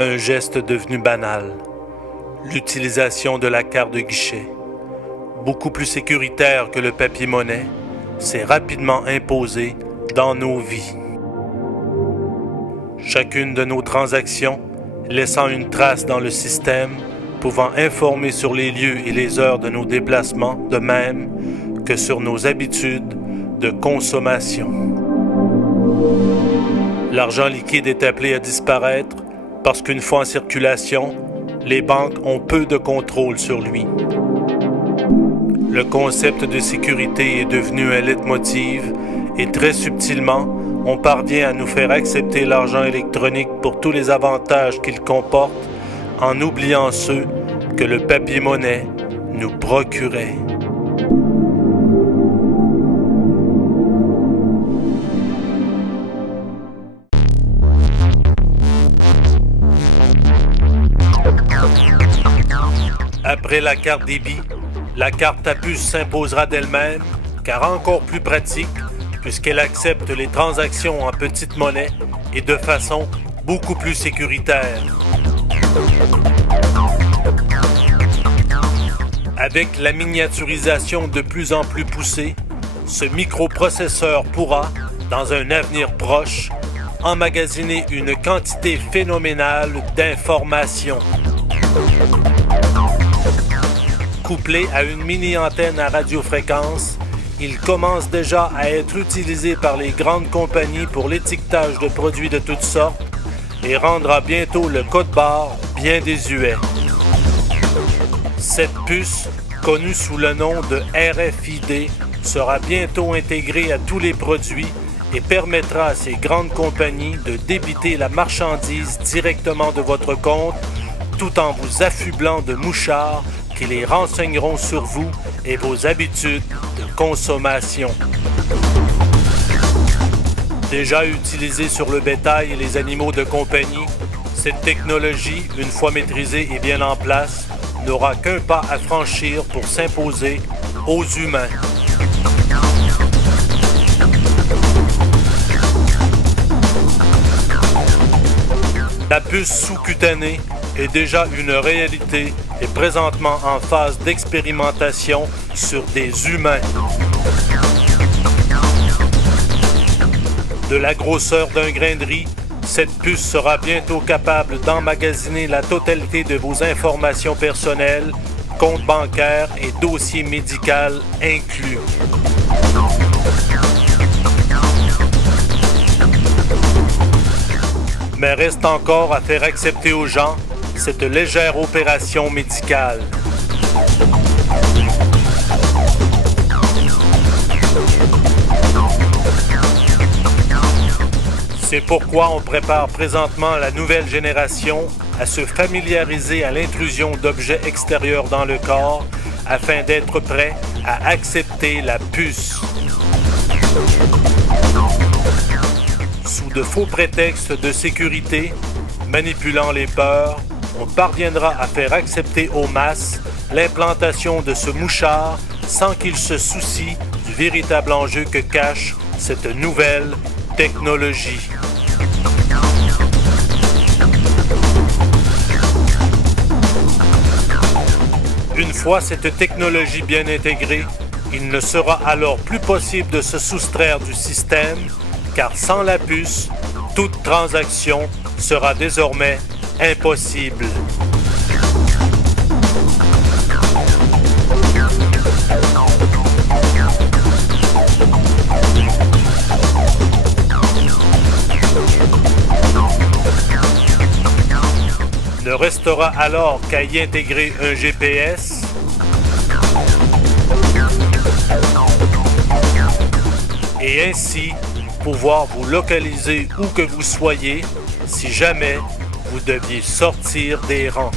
Un geste devenu banal. L'utilisation de la carte de guichet, beaucoup plus sécuritaire que le papier-monnaie, s'est rapidement imposée dans nos vies. Chacune de nos transactions laissant une trace dans le système, pouvant informer sur les lieux et les heures de nos déplacements, de même que sur nos habitudes de consommation. L'argent liquide est appelé à disparaître parce qu'une fois en circulation, les banques ont peu de contrôle sur lui. Le concept de sécurité est devenu un leitmotiv et très subtilement, on parvient à nous faire accepter l'argent électronique pour tous les avantages qu'il comporte en oubliant ceux que le papier-monnaie nous procurait. Après la carte débit, la carte à puce s'imposera d'elle-même, car encore plus pratique, puisqu'elle accepte les transactions en petite monnaie et de façon beaucoup plus sécuritaire. Avec la miniaturisation de plus en plus poussée, ce microprocesseur pourra, dans un avenir proche, emmagasiner une quantité phénoménale d'informations. Couplé à une mini-antenne à radiofréquence, il commence déjà à être utilisé par les grandes compagnies pour l'étiquetage de produits de toutes sortes et rendra bientôt le code-barre bien désuet. Cette puce, connue sous le nom de RFID, sera bientôt intégrée à tous les produits et permettra à ces grandes compagnies de débiter la marchandise directement de votre compte tout en vous affublant de mouchards qui les renseigneront sur vous et vos habitudes de consommation. Déjà utilisée sur le bétail et les animaux de compagnie, cette technologie, une fois maîtrisée et bien en place, n'aura qu'un pas à franchir pour s'imposer aux humains. La puce sous-cutanée est déjà une réalité et présentement en phase d'expérimentation sur des humains. De la grosseur d'un grain de riz, cette puce sera bientôt capable d'emmagasiner la totalité de vos informations personnelles, comptes bancaires et dossiers médicaux inclus. Mais reste encore à faire accepter aux gens cette légère opération médicale. C'est pourquoi on prépare présentement la nouvelle génération à se familiariser à l'intrusion d'objets extérieurs dans le corps afin d'être prêt à accepter la puce. Sous de faux prétextes de sécurité, manipulant les peurs, on parviendra à faire accepter aux masses l'implantation de ce mouchard sans qu'ils se soucient du véritable enjeu que cache cette nouvelle technologie. Une fois cette technologie bien intégrée, il ne sera alors plus possible de se soustraire du système, car sans la puce, toute transaction sera désormais impossible. Ne restera alors qu'à y intégrer un GPS, et ainsi pouvoir vous localiser où que vous soyez si jamais vous deviez sortir des rangs.